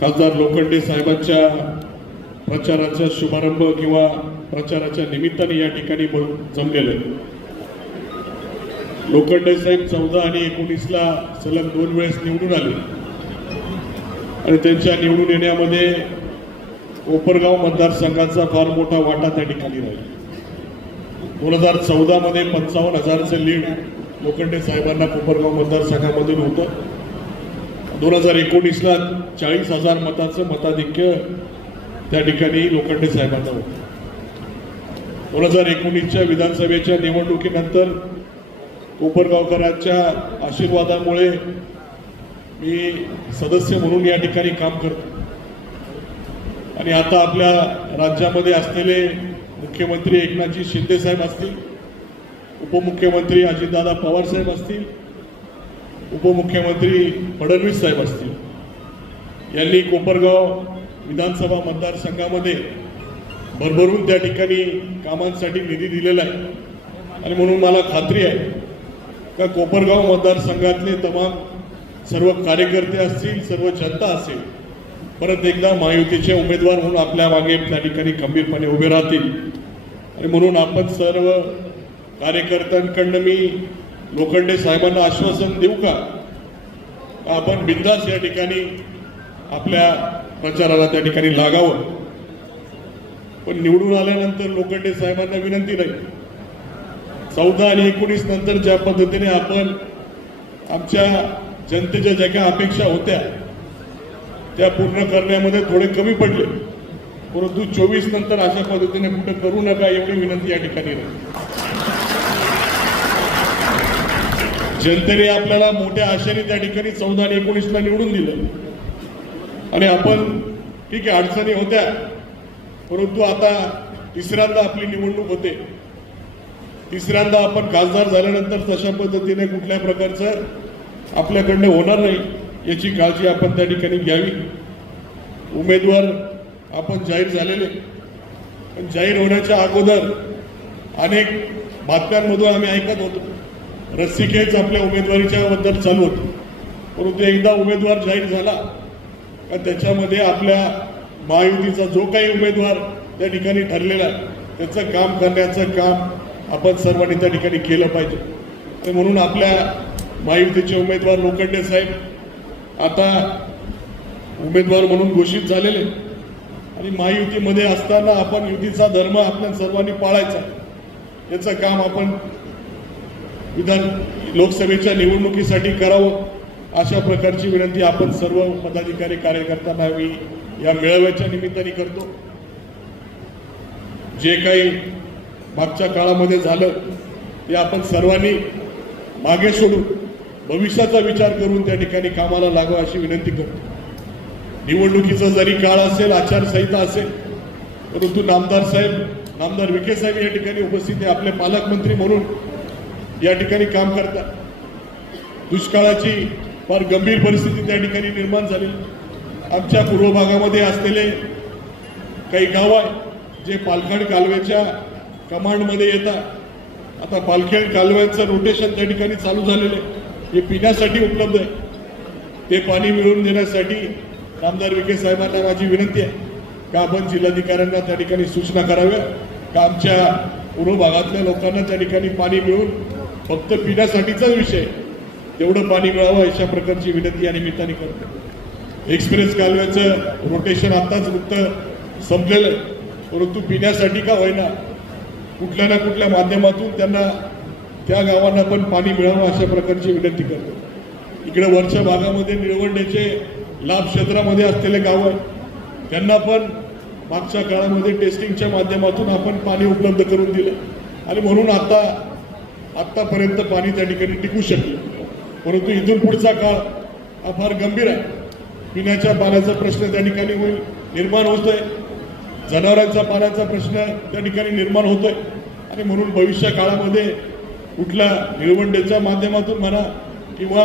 खासदार लोखंडे साहेबांच्या प्रचाराचा शुभारंभ किंवा प्रचाराच्या निमित्ताने या ठिकाणी ब- जमलेलं. लोखंडे साहेब चौदा आणि एकोणीसला सलग दोन वेळेस निवडून आले. आणि त्यांच्या निवडून येण्यामध्ये कोपरगाव मतदारसंघाचा फार मोठा वाटा त्या ठिकाणी राहिला. दोन हजार चौदामध्ये पंचावन्न हजारचं लीड लोखंडे साहेबांना कोपरगाव मतदारसंघामधून होतं. दोन हजार एकोणीसला चाळीस हजार मताचं मताधिक्य त्या ठिकाणी लोखंडे साहेबांना होतं. दोन हजार एकोणीसच्या विधानसभेच्या निवडणुकीनंतर कोपरगावकरांच्या आशीर्वादामुळे मी सदस्य म्हणून या ठिकाणी काम करतो. आणि आता आपल्या राज्यामध्ये असलेले मुख्यमंत्री एकनाथजी शिंदे साहेब असतील उपमुख्यमंत्री अजितदादा पवार साहेब असतील उपमुख्यमंत्री फडणवीस साहेब असतील. यांनी कोपरगाव विधानसभा मतदारसंघामध्ये भरभरून त्या ठिकाणी कामांसाठी निधी दिलेला आहे. आणि म्हणून मला खात्री आहे का कोपरगाव मतदारसंघातले तमाम सर्व कार्यकर्ते असतील सर्व जनता असेल परत एकदा महायुतीचे उमेदवार म्हणून आपल्या मागे त्या ठिकाणी खंबीरपणे उभे राहतील. आणि म्हणून आपण सर्व कार्यकर्त्यांकडनं मी लोखंडे साहेबांना आश्वासन देऊ का? आपण बिंदास या ठिकाणी आपल्या प्रचाराला त्या ठिकाणी लागावं. पण निवडून आल्यानंतर लोखंडे साहेबांना विनंती नाही. चौदा आणि एकोणीस नंतर ज्या पद्धतीने आपण आमच्या जनतेच्या ज्या काही अपेक्षा होत्या त्या पूर्ण करण्यामध्ये थोडे कमी पडले. परंतु चोवीस नंतर अशा पद्धतीने कुठं करू नका एवढी विनंती या ठिकाणी राहील जनतेने आपल्याला मोठ्या आशेने त्या ठिकाणी चौदा आणि एकोणीसला निवडून दिलं. आणि आपण ठीक आहे अडचणी होत्या परंतु आता तिसऱ्यांदा आपली निवडणूक होते. तिसऱ्यांदा आपण खासदार झाल्यानंतर तशा पद्धतीने कुठल्या प्रकारचं आपल्याकडनं होणार नाही याची काळजी आपण त्या ठिकाणी घ्यावी. उमेदवार आपण जाहीर झालेले. पण जाहीर होण्याच्या अगोदर अनेक बातम्यांमधून आम्ही ऐकत होतो. रस्सीखेच आपल्या उमेदवारीच्या बद्दल चालू होतं. परंतु एकदा उमेदवार जाहीर झाला का त्याच्यामध्ये आपल्या महायुतीचा जो काही उमेदवार त्या ठिकाणी ठरलेला आहे त्याचं काम करण्याचं काम आपण सर्वांनी त्या ठिकाणी केलं पाहिजे. तर म्हणून आपल्या महायुतीचे उमेदवार लोखंडे साहेब आता उमेदवार म्हणून घोषित झालेले. आणि महायुतीमध्ये असताना आपण युतीचा धर्म आपल्या सर्वांनी पाळायचा याचं काम आपण विधान लोकसभेच्या निवडणुकीसाठी करावं अशा प्रकारची विनंती आपण सर्व पदाधिकारी कार्यकर्त्यांना मी या मेळाव्याच्या निमित्ताने करतो. जे काही मागच्या काळामध्ये झालं ते आपण सर्वांनी मागे सोडून भविष्याचा विचार करून त्या ठिकाणी कामाला लागावं अशी विनंती करतो. निवडणुकीचा जरी काळ असेल आचारसंहिता असेल परंतु नामदार साहेब नामदार विखे साहेब या ठिकाणी उपस्थित आहे. आपले पालकमंत्री म्हणून या ठिकाणी काम करतात. दुष्काळाची फार गंभीर परिस्थिती त्या ठिकाणी निर्माण झाली आमच्या पूर्व भागामध्ये असलेले काही गाव आहे जे पालखेड कालव्याच्या कमांडमध्ये येतात. आता पालखेड कालव्याचं रोटेशन त्या ठिकाणी चालू झालेलं आहे. हे पिण्यासाठी उपलब्ध आहे. ते पाणी मिळवून देण्यासाठी आमदार विखे साहेबांना माझी विनंती आहे का आपण जिल्हाधिकाऱ्यांना त्या ठिकाणी सूचना कराव्या? का आमच्या पूर्व भागातल्या लोकांना त्या ठिकाणी पाणी मिळून फक्त पिण्यासाठीचाच विषय. तेवढं पाणी मिळावं अशा प्रकारची विनंती या निमित्ताने करतो. एक्सप्रेस कालव्याचं रोटेशन आत्ताच फक्त संपलेलं आहे. परंतु पिण्यासाठी का होईना कुठल्या ना कुठल्या माध्यमातून त्यांना त्या गावांना पण पाणी मिळावं अशा प्रकारची विनंती करतो. इकडे वरच्या भागामध्ये निळवंड्याचे लाभ क्षेत्रामध्ये असलेले गाव त्यांना पण मागच्या काळामध्ये टेस्टिंगच्या माध्यमातून आपण पाणी उपलब्ध करून दिलं. आणि म्हणून आता आत्तापर्यंत पाणी त्या ठिकाणी टिकू शकलं परंतु इथून पुढचा काळ हा फार गंभीर आहे. पिण्याच्या पाण्याचा प्रश्न त्या ठिकाणी होईल निर्माण होतोय. जनावरांचा पाण्याचा प्रश्न त्या ठिकाणी निर्माण होतोय. आणि म्हणून भविष्य काळामध्ये कुठल्या निळवंडेच्या माध्यमातून म्हणा किंवा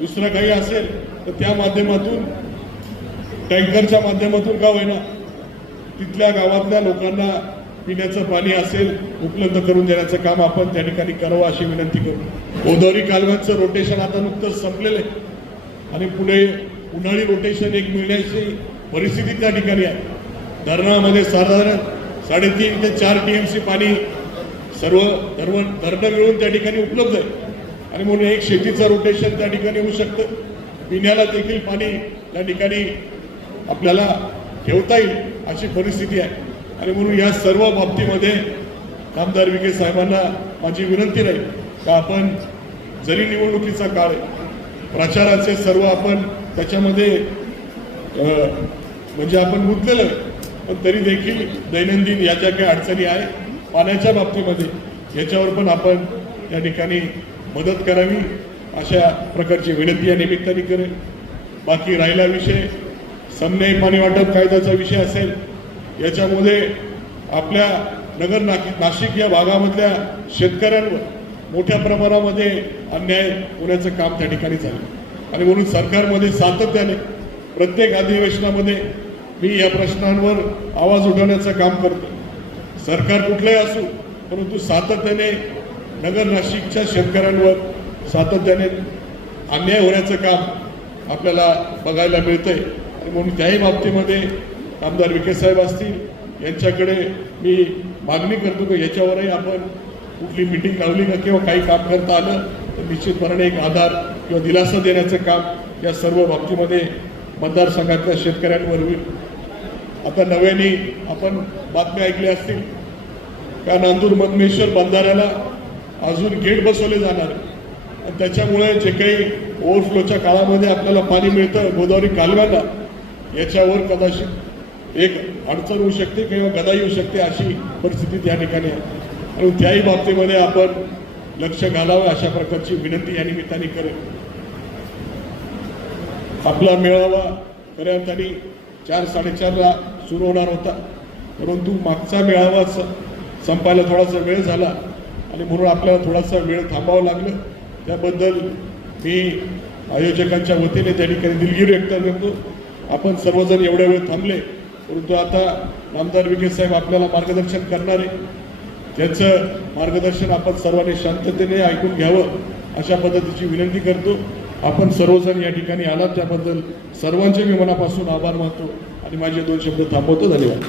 दुसरं काही असेल तर त्या माध्यमातून टँकरच्या माध्यमातून का होईना तिथल्या गावातल्या लोकांना पिण्याचं पाणी असेल उपलब्ध करून देण्याचं काम आपण त्या ठिकाणी करावं अशी विनंती करू. गोदावरी कालव्यांचं रोटेशन आता नुकतंच संपलेलं आहे. आणि पुढे उन्हाळी रोटेशन एक मिळण्याची परिस्थिती त्या ठिकाणी आहे. धरणामध्ये साधारण साडेतीन ते चार टी एम सी पाणी सर्व धरण धरणं मिळून त्या ठिकाणी उपलब्ध आहे. आणि म्हणून एक शेतीचं रोटेशन त्या ठिकाणी होऊ शकतं. पिण्याला देखील पाणी त्या ठिकाणी आपल्याला ठेवता येईल अशी परिस्थिती आहे. आणि म्हणून या सर्व बाबतीमध्ये आमदार विखे साहेबांना माझी विनंती राहील का आपण जरी निवडणुकीचा काळ आहे प्रचाराचे सर्व आपण त्याच्यामध्ये म्हणजे आपण गुंतलेलं आहे पण तरी देखील दैनंदिन या ज्या काही अडचणी आहे पाण्याच्या बाबतीमध्ये याच्यावर पण आपण त्या ठिकाणी मदत करावी अशा प्रकारची विनंती या निमित्ताने करेल बाकी राहिला विषय समन्यायी पाणी वाटप कायद्याचा विषय असेल याच्यामध्ये आपल्या नगर नाशिक नाशिक या भागामधल्या शेतकऱ्यांवर मोठ्या प्रमाणामध्ये अन्याय होण्याचं काम त्या ठिकाणी झालं. आणि म्हणून सरकारमध्ये सातत्याने प्रत्येक अधिवेशनामध्ये मी या प्रश्नांवर आवाज उठवण्याचं काम करतो. सरकार कुठलंही असू परंतु सातत्याने नगर नाशिकच्या शेतकऱ्यांवर सातत्याने अन्याय होण्याचं काम आपल्याला बघायला मिळतंय. आणि म्हणून त्याही बाबतीमध्ये आमदार विखे साहेब असतील यांच्याकडे मी मागणी करतो की याच्यावरही आपण कुठली मिटिंग लावली का किंवा काही काम करता आलं तर निश्चितपणे एक आधार किंवा दिलासा देण्याचं काम या सर्व बाबतीमध्ये मतदारसंघातल्या शेतकऱ्यांवर होईल. आता नव्याने आपण बातम्या ऐकल्या असतील का नांदूर मधमेश्वर बंधाऱ्याला अजून गेट बसवले जाणार. आणि त्याच्यामुळे जे काही ओव्हरफ्लोच्या काळामध्ये आपल्याला पाणी मिळतं गोदावरी कालव्याला याच्यावर कदाचित एक अडचण होऊ शकते किंवा गदा येऊ शकते अशी परिस्थिती त्या ठिकाणी आहे. आणि त्याही बाबतीमध्ये आपण लक्ष घालावं अशा प्रकारची विनंती या निमित्ताने करेल आपला मेळावा खऱ्या अर्थाने चार साडेचारला सुरू होणार होता. परंतु मागचा मेळावा संपायला थोडासा वेळ झाला आणि म्हणून आपल्याला थोडासा वेळ थांबावं लागलं. त्याबद्दल मी आयोजकांच्या वतीने त्या ठिकाणी दिलगिरी व्यक्त करतो. आपण सर्वजण एवढ्या वेळ थांबले. परंतु आता आमदार विखे साहेब आपल्याला मार्गदर्शन करणार आहे. त्याचं मार्गदर्शन आपण सर्वांनी शांततेने ऐकून घ्यावं अशा पद्धतीची विनंती करतो. आपण सर्वजण या ठिकाणी आलात त्याबद्दल सर्वांचे मी मनापासून आभार मानतो आणि माझे दोन शब्द थांबवतो. धन्यवाद.